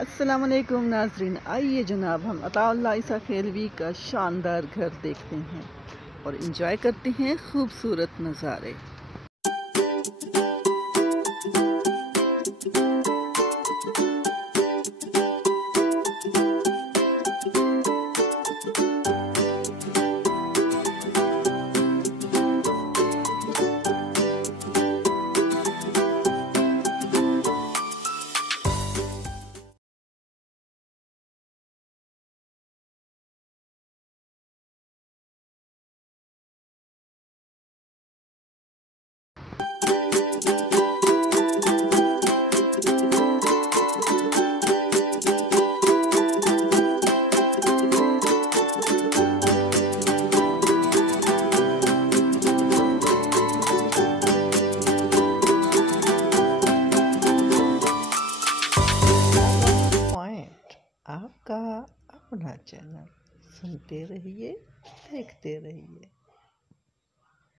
अस्सलाम वालेकुम नाज़रीन। आइए जनाब हम अताउल्लाह ईसा खैलवी का शानदार घर देखते हैं और इंजॉय करते हैं खूबसूरत नज़ारे। पॉइंट आपका अपना चैनल, सुनते रहिए, देखते रहिए।